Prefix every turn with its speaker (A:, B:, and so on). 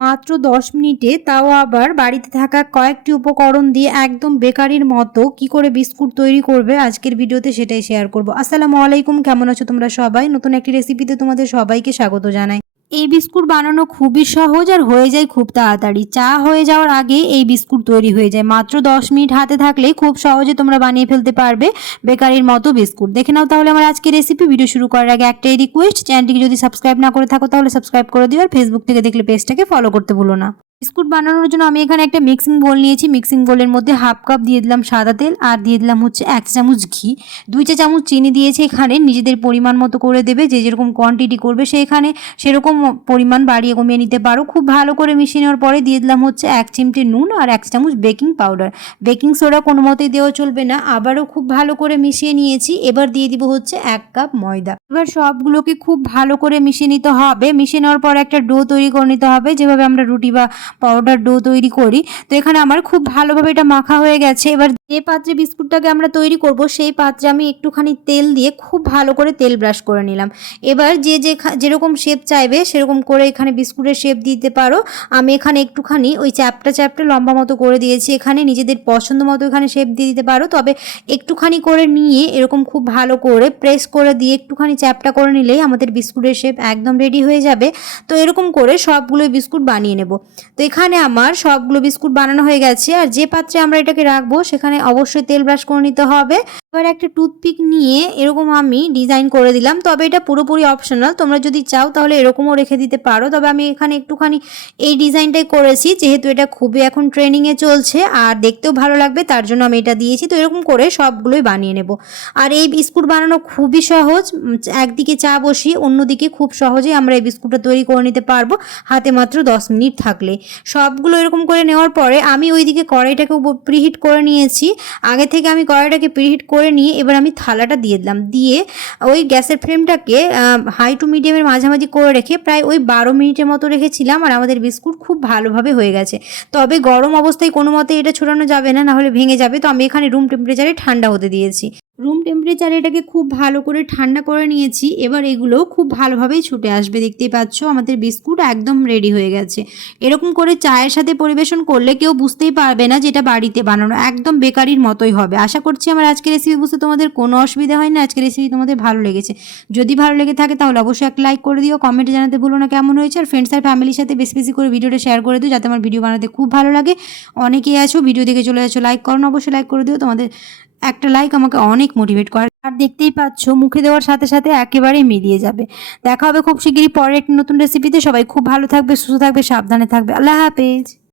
A: মাত্র দশ মিনিটে তাও আবার বাড়িতে থাকা কয়েকটি উপকরণ দিয়ে একদম বেকারির মতো কি করে বিস্কুট তৈরি করবে আজকের ভিডিওতে সেটাই শেয়ার করব। আসসালামু আলাইকুম, কেমন আছো তোমরা সবাই? নতুন একটি রেসিপিতে তোমাদের সবাইকে স্বাগত জানাই। এই বিস্কুট বানানো খুবই সহজ আর হয়ে যায় খুব তাড়াতাড়ি। চা হয়ে যাওয়ার আগে এই বিস্কুট তৈরি হয়ে যায়। মাত্র দশ মিনিট হাতে থাকলেই খুব সহজে তোমরা বানিয়ে ফেলতে পারবে বেকারির মতো বিস্কুট। দেখে নাও তাহলে আমার আজকে রেসিপি ভিডিও শুরু করার আগে একটাই রিকোয়েস্ট চ্যানেলটিকে যদি সাবস্ক্রাইব না করে থাকো তাহলে সাবস্ক্রাইব করে দিও আর ফেসবুক থেকে দেখলে পেজটাকে ফলো করতে ভুলো না। বিস্কুট বানানোর জন্য আমি এখানে একটা মিক্সিং বোল নিয়েছি। মিক্সিং বোলের মধ্যে হাফ কাপ দিয়ে দিলাম সাদা তেল আর দিয়ে দিলাম হচ্ছে এক চামচ ঘি। দুই চা চামচ চিনি দিয়েছে এখানে, নিজেদের পরিমাণ মতো করে দেবে, যে যেরকম কোয়ান্টিটি করবে সেখানে সেরকম পরিমাণ বাড়িয়ে কমিয়ে নিতে পারো। খুব ভালো করে মিশিয়ে নেওয়ার পরে দিয়ে দিলাম হচ্ছে এক চিমটে নুন আর এক চামচ বেকিং পাউডার বেকিং সোডা কোনো মতেই দেওয়া চলবে না, আবারও খুব ভালো করে মিশিয়ে নিয়েছি। এবার দিয়ে দিব হচ্ছে এক কাপ ময়দা। এবার সবগুলোকে খুব ভালো করে মিশিয়ে নিতে হবে। মিশিয়ে নেওয়ার পর একটা ডো তৈরি করে নিতে হবে, যেভাবে আমরা রুটি বা পাউডার ডো তৈরি করি। তো এখানে আমার খুব ভালোভাবে এটা মাখা হয়ে গেছে। এবার যে পাত্রে বিস্কুটটাকে আমরা তৈরি করব, সেই পাত্রে আমি একটুখানি তেল দিয়ে খুব ভালো করে তেল ব্রাশ করে নিলাম। এবার যে যে যেরকম শেপ চাইবে, সেরকম করে এখানে বিস্কুটের শেপ দিতে পারো। আমি এখানে একটুখানি ওই চ্যাপটা চ্যাপটা লম্বা মতো করে দিয়েছি। এখানে নিজেদের পছন্দ মতো এখানে শেপ দিয়ে দিতে পারো। তবে একটুখানি করে নিয়ে এরকম খুব ভালো করে প্রেস করে দিয়ে একটুখানি চ্যাপটা করে নিলেই আমাদের বিস্কুটের শেপ একদম রেডি হয়ে যাবে। তো এরকম করে সবগুলো বিস্কুট বানিয়ে নেব। তো এখানে আমার সবগুলো বিস্কুট বানানো হয়ে গেছে। আর যে পাত্রে আমরা এটাকে রাখব, সেখানে অবশ্যই তেল ব্রাশ করে নিতে হবে। এবার একটা টুথপিক নিয়ে এরকম আমি ডিজাইন করে দিলাম। তবে এটা পুরোপুরি অপশনাল। তোমরা যদি চাও তাহলে এরকমও রেখে দিতে পারো। তবে আমি এখানে একটুখানি এই ডিজাইনটাই করেছি। যেহেতু এটা খুবই এখন ট্রেনিংয়ে চলছে আর দেখতেও ভালো লাগবে, তার জন্য আমি এটা দিয়েছি। তো এরকম করে সবগুলোই বানিয়ে নেব। আর এই বিস্কুট বানানো খুবই সহজ। একদিকে চা বসিয়ে অন্যদিকে খুব সহজেই আমরা এই বিস্কুটটা তৈরি করে নিতে পারব। হাতে মাত্র দশ মিনিট থাকলে। সবগুলো এরকম করে নেওয়ার পরে আমি ওইদিকে কড়াইটাকে প্রিহিট করে নিয়েছি। আগে থেকে আমি কড়াইটাকে প্রিহিট করে নিয়ে এবার আমি থালাটা দিয়ে দিলাম। দিয়ে ওই গ্যাসের ফ্লেমটাকে হাই টু মিডিয়ামের মাঝামাঝি করে রেখে প্রায় ওই বারো মিনিটের মতো রেখেছিলাম আর আমাদের বিস্কুট খুব ভালোভাবে হয়ে গেছে। তবে গরম অবস্থায় কোনো মতে এটা ছোড়ানো যাবে না, নাহলে ভেঙে যাবে। তো আমি এখানে রুম টেম্পারেচারে ঠান্ডা হতে দিয়েছি। রুম টেম্পারেচারে এটাকে খুব ভালো করে ঠান্ডা করে নিয়েছি। এবার এগুলো খুব ভালোভাবেই ছুটে আসবে। দেখতেই পাচ্ছ, আমাদের বিস্কুট একদম রেডি হয়ে গেছে। এরকম করে চায়ের সাথে পরিবেশন করলে কেউ বুঝতেই পারবে না যেটা বাড়িতে বানানো। একদম বেকারির মতোই হবে। আশা করছি আমার আজকের রেসিপি বুঝতে তোমাদের কোনো অসুবিধা হয় না আজকের রেসিপি তোমাদের ভালো লেগেছে। যদি ভালো লেগে থাকে তাহলে অবশ্যই এক লাইক করে দিও কমেন্টে জানাতে ভুলো না কেমন হয়েছে। আর ফ্রেন্ডস আর ফ্যামিলির সাথে বেশি বেশি করে ভিডিওটা শেয়ার করে দিও, যাতে আমার ভিডিও বানাতে খুব ভালো লাগে। অনেকেই আছো ভিডিও দেখে চলে যাচ্ছ লাইক করো অবশ্যই লাইক করে দিও। তোমাদের একটা লাইক আমাকে অনেক মোটিভেট করে। আর দেখতেই পাচ্ছ, মুখে দেওয়ার সাথে সাথে একেবারেই মিলিয়ে যাবে। দেখা হবে খুব শিগগিরই পরের একটি নতুন রেসিপিতে সবাই খুব ভালো থাকবে, সুস্থ থাকবে, সাবধানে থাকবে। আল্লাহ হাফেজ।